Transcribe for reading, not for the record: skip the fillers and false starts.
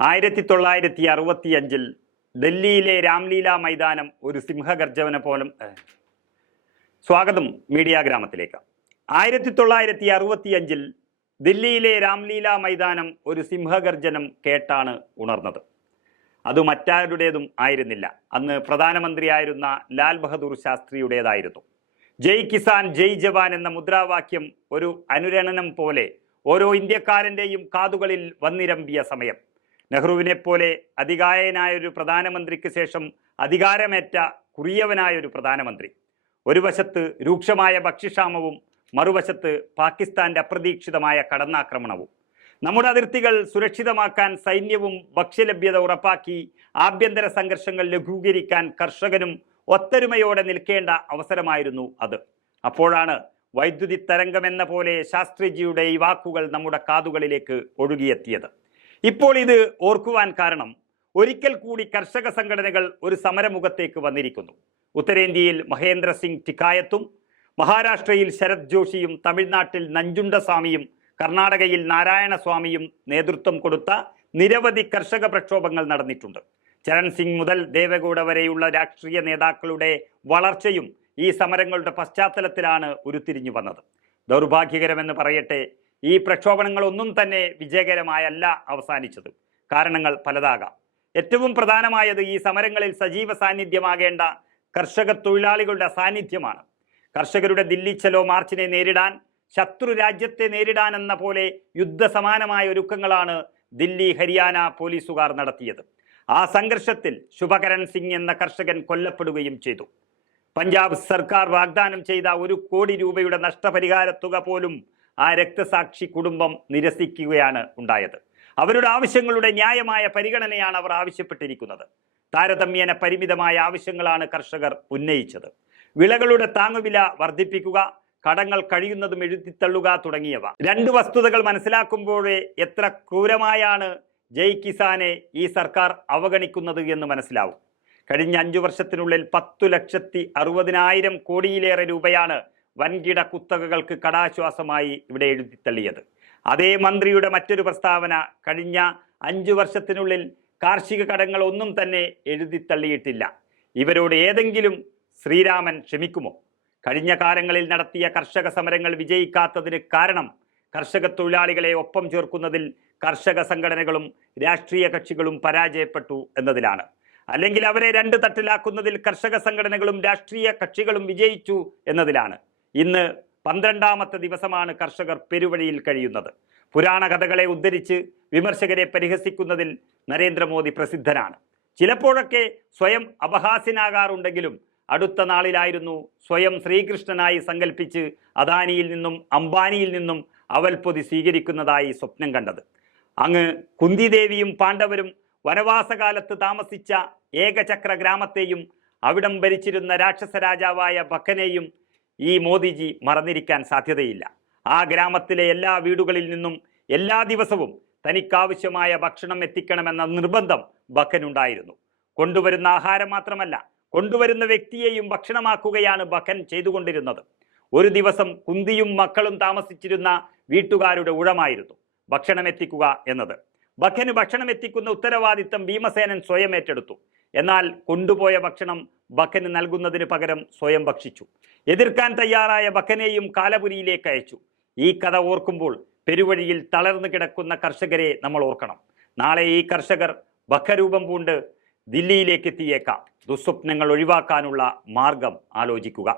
1965 ഡൽഹിയിലെ രാംലീല മൈതാനം ഒരു സിംഹഗർജന പോലും. സ്വാഗതം മീഡിയ ഗ്രാമത്തിലേക്ക്. 1965 ദില്ലിയിലെ രാംലീല മൈതാനം ഒരു സിംഹഗർജനം കേട്ടാണ് ഉണർന്നത്. അത് മറ്റാരുടേതും ആയിരുന്നില്ല. അന്ന് പ്രധാനമന്ത്രിയായിരുന്ന ലാൽ ബഹദൂർ ശാസ്ത്രിയുടേതായിരുന്നു. ജയ് കിസാൻ ജയ് ജവാൻ എന്ന മുദ്രാവാക്യം ഒരു അനുരണനം പോലെ ഓരോ ഇന്ത്യക്കാരൻ്റെയും കാതുകളിൽ വന്നിരമ്പിയ സമയം. നെഹ്റുവിനെ പോലെ അതികായനായൊരു പ്രധാനമന്ത്രിക്ക് ശേഷം അധികാരമേറ്റ കുറിയവനായൊരു പ്രധാനമന്ത്രി. ഒരു വശത്ത് രൂക്ഷമായ ഭക്ഷ്യക്ഷാമവും മറുവശത്ത് പാകിസ്ഥാന്റെ അപ്രതീക്ഷിതമായ കടന്നാക്രമണവും. നമ്മുടെ അതിർത്തികൾ സുരക്ഷിതമാക്കാൻ സൈന്യവും ഭക്ഷ്യലഭ്യത ഉറപ്പാക്കി ആഭ്യന്തര സംഘർഷങ്ങൾ ലഘൂകരിക്കാൻ കർഷകനും ഒത്തൊരുമയോടെ നിൽക്കേണ്ട അവസരമായിരുന്നു അത്. അപ്പോഴാണ് വൈദ്യുതി തരംഗമെന്ന പോലെ ശാസ്ത്രിജിയുടെ ഈ വാക്കുകൾ നമ്മുടെ കാതുകളിലേക്ക് ഒഴുകിയെത്തിയത്. ഇപ്പോൾ ഇത് ഓർക്കുവാൻ കാരണം ഒരിക്കൽ കൂടി കർഷക സംഘടനകൾ ഒരു സമരമുഖത്തേക്ക് വന്നിരിക്കുന്നു. ഉത്തരേന്ത്യയിൽ മഹേന്ദ്ര സിംഗ് ടിക്കായത്തും, മഹാരാഷ്ട്രയിൽ ശരത് ജോഷിയും, തമിഴ്നാട്ടിൽ നഞ്ചുണ്ടസ്വാമിയും, കർണാടകയിൽ നാരായണസ്വാമിയും നേതൃത്വം കൊടുത്ത നിരവധി കർഷക പ്രക്ഷോഭങ്ങൾ നടന്നിട്ടുണ്ട്. ചരൺ സിംഗ് മുതൽ ദേവഗൌഡ വരെയുള്ള രാഷ്ട്രീയ നേതാക്കളുടെ വളർച്ചയും ഈ സമരങ്ങളുടെ പശ്ചാത്തലത്തിലാണ് ഉരുത്തിരിഞ്ഞു വന്നത്. ദൗർഭാഗ്യകരമെന്ന് പറയട്ടെ, ഈ പ്രക്ഷോഭങ്ങളൊന്നും തന്നെ വിജയകരമായല്ല അവസാനിച്ചത്. കാരണങ്ങൾ പലതാകാം. ഏറ്റവും പ്രധാനമായത് ഈ സമരങ്ങളിൽ സജീവ സാന്നിധ്യമാകേണ്ട കർഷക തൊഴിലാളികളുടെ സാന്നിധ്യമാണ്. കർഷകരുടെ ദില്ലി ചലോ മാർച്ചിനെ നേരിടാൻ, ശത്രു രാജ്യത്തെ നേരിടാൻ എന്ന പോലെ യുദ്ധസമാനമായ ഒരുക്കങ്ങളാണ് ദില്ലി ഹരിയാന പോലീസുകാർ നടത്തിയത്. ആ സംഘർഷത്തിൽ ശുഭകരൺ സിംഗ് എന്ന കർഷകൻ കൊല്ലപ്പെടുകയും ചെയ്തു. പഞ്ചാബ് സർക്കാർ വാഗ്ദാനം ചെയ്ത 1 കോടി രൂപയുടെ നഷ്ടപരിഹാര തുക പോലും ആ രക്തസാക്ഷി കുടുംബം നിരസിക്കുകയാണ് ഉണ്ടായത്. അവരുടെ ആവശ്യങ്ങളുടെ ന്യായമായ പരിഗണനയാണ് അവർ ആവശ്യപ്പെട്ടിരിക്കുന്നത്. താരതമ്യേന പരിമിതമായ ആവശ്യങ്ങളാണ് കർഷകർ ഉന്നയിച്ചത്. വിളകളുടെ താങ്ങുവില വർദ്ധിപ്പിക്കുക, കടങ്ങൾ കഴിയുന്നതും എഴുതിത്തള്ളുക തുടങ്ങിയവ. 2 വസ്തുതകൾ മനസ്സിലാക്കുമ്പോഴേ എത്ര ക്രൂരമായാണ് ജയ് കിസാനെ ഈ സർക്കാർ അവഗണിക്കുന്നത് എന്ന് മനസ്സിലാവും. കഴിഞ്ഞ 5 വർഷത്തിനുള്ളിൽ 10,60,000 കോടിയിലേറെ രൂപയാണ് വൻകിട കുത്തകകൾക്ക് കടാശ്വാസമായി ഇവിടെ എഴുതിത്തള്ളിയത്. അതേ മന്ത്രിയുടെ മറ്റൊരു പ്രസ്താവന, കഴിഞ്ഞ 5 വർഷത്തിനുള്ളിൽ കാർഷിക കടങ്ങൾ ഒന്നും തന്നെ എഴുതിത്തള്ളിയിട്ടില്ല. ഇവരോട് ഏതെങ്കിലും ശ്രീരാമൻ ക്ഷമിക്കുമോ? കഴിഞ്ഞ കാലങ്ങളിൽ നടത്തിയ കർഷക സമരങ്ങൾ വിജയിക്കാത്തതിന് കാരണം കർഷക തൊഴിലാളികളെ ഒപ്പം ചേർക്കുന്നതിൽ കർഷക സംഘടനകളും രാഷ്ട്രീയ കക്ഷികളും പരാജയപ്പെട്ടു എന്നതിലാണ്. അല്ലെങ്കിൽ അവരെ 2 തട്ടിലാക്കുന്നതിൽ കർഷക സംഘടനകളും രാഷ്ട്രീയ കക്ഷികളും വിജയിച്ചു എന്നതിലാണ്. ഇന്ന് 12ാമത്തെ ദിവസമാണ് കർഷകർ പെരുവഴിയിൽ കഴിയുന്നത്. പുരാണ കഥകളെ ഉദ്ധരിച്ച് വിമർശകരെ പരിഹസിക്കുന്നതിൽ നരേന്ദ്രമോദി പ്രസിദ്ധനാണ്. ചിലപ്പോഴൊക്കെ സ്വയം അപഹാസ്യനാകാറുണ്ടെങ്കിലും അടുത്ത നാളിലായിരുന്നു സ്വയം ശ്രീകൃഷ്ണനായി സങ്കല്പിച്ച് അദാനിയിൽ നിന്നും അംബാനിയിൽ നിന്നും അവൽപ്പൊതി സ്വീകരിക്കുന്നതായി സ്വപ്നം കണ്ടത്. അങ്ങ് കുന്തിദേവിയും പാണ്ഡവരും വനവാസകാലത്ത് താമസിച്ച ഏകചക്ര ഗ്രാമത്തെയും അവിടം ഭരിച്ചിരുന്ന രാക്ഷസ രാജാവായ ബക്കനെയും ഈ മോദിജി മറന്നിരിക്കാൻ സാധ്യതയില്ല. ആ ഗ്രാമത്തിലെ എല്ലാ വീടുകളിൽ നിന്നും എല്ലാ ദിവസവും തനിക്കാവശ്യമായ ഭക്ഷണം എത്തിക്കണമെന്ന നിർബന്ധം ബക്കനുണ്ടായിരുന്നു. കൊണ്ടുവരുന്ന ആഹാരം മാത്രമല്ല, കൊണ്ടുവരുന്ന വ്യക്തിയെയും ഭക്ഷണമാക്കുകയാണ് ബക്കൻ ചെയ്തുകൊണ്ടിരുന്നത്. ഒരു ദിവസം കുന്തിയും മക്കളും താമസിച്ചിരുന്ന വീട്ടുകാരുടെ ഊഴമായിരുന്നു ഭക്ഷണം എത്തിക്കുക എന്നത്. ബക്കന് ഭക്ഷണം എത്തിക്കുന്ന ഉത്തരവാദിത്തം ഭീമസേനൻ സ്വയം ഏറ്റെടുത്തു. എന്നാൽ കൊണ്ടുപോയ ഭക്ഷണം ബക്കന് നൽകുന്നതിന് പകരം സ്വയം ഭക്ഷിച്ചു. എതിർക്കാൻ തയ്യാറായ ബക്കനെയും കാലപുരിയിലേക്ക് അയച്ചു. ഈ കഥ ഓർക്കുമ്പോൾ പെരുവഴിയിൽ തളർന്നു കിടക്കുന്ന കർഷകരെ നമ്മൾ ഓർക്കണം. നാളെ ഈ കർഷകർ ബക്കരൂപം പൂണ്ട് ദില്ലിയിലേക്ക് എത്തിയേക്കാം. ദുസ്വപ്നങ്ങൾ ഒഴിവാക്കാനുള്ള മാർഗം ആലോചിക്കുക.